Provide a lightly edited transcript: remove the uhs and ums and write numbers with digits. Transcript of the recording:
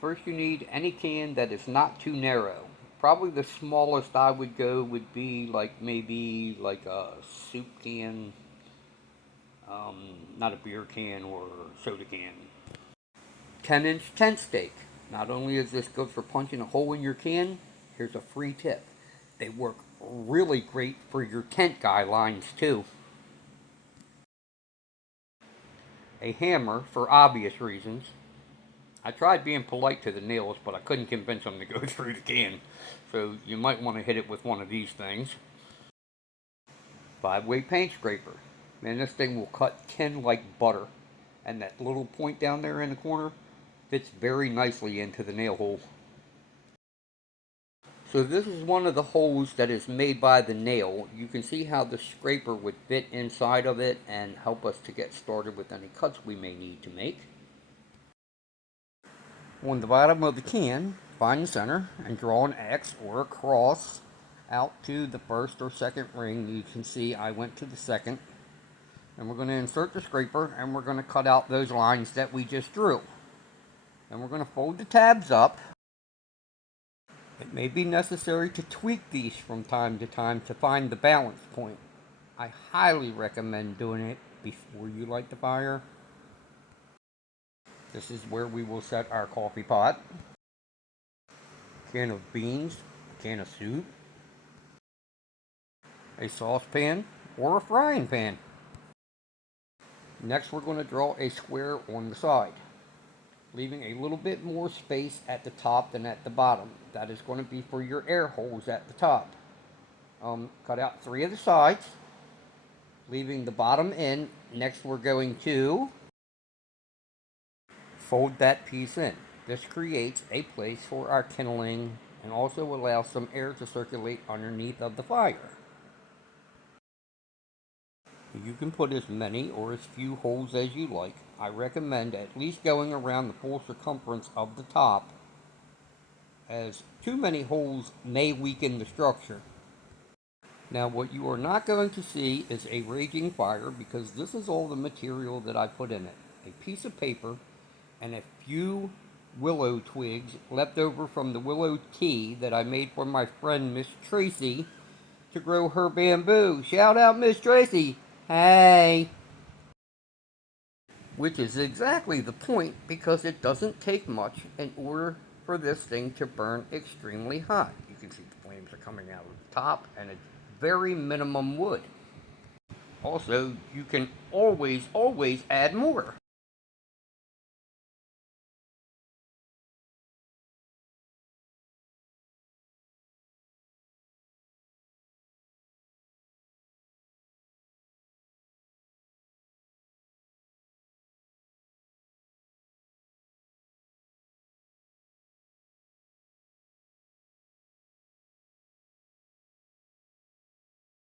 First you need any can that is not too narrow. Probably the smallest I would go would be like maybe like a soup can, not a beer can or soda can. 10-inch tent stake. Not only is this good for punching a hole in your can, here's a free tip. They work really great for your tent guy lines too. A hammer for obvious reasons. I tried being polite to the nails, but I couldn't convince them to go through the can. So you might want to hit it with one of these things. 5-way paint scraper. Man, this thing will cut tin like butter. And that little point down there in the corner fits very nicely into the nail hole. So this is one of the holes that is made by the nail. You can see how the scraper would fit inside of it and help us to get started with any cuts we may need to make. On the bottom of the can, find the center and draw an X or a cross out to the first or second ring. You can see I went to the second. And we're going to insert the scraper and we're going to cut out those lines that we just drew. And we're going to fold the tabs up. It may be necessary to tweak these from time to time to find the balance point. I highly recommend doing it before you light the fire. This is where we will set our coffee pot, can of beans, a can of soup, a saucepan, or a frying pan. Next we're going to draw a square on the side, leaving a little bit more space at the top than at the bottom. That is going to be for your air holes at the top. Cut out 3 of the sides, leaving the bottom in. Next we're going to fold that piece in. This creates a place for our kindling and also allows some air to circulate underneath of the fire. You can put as many or as few holes as you like. I recommend at least going around the full circumference of the top, as too many holes may weaken the structure. Now what you are not going to see is a raging fire, because this is all the material that I put in it. A piece of paper and a few willow twigs left over from the willow tea that I made for my friend Miss Tracy to grow her bamboo. Shout out Miss Tracy! Hey! Which is exactly the point, because it doesn't take much in order for this thing to burn extremely hot. You can see the flames are coming out of the top, and it's very minimum wood. Also, you can always add more.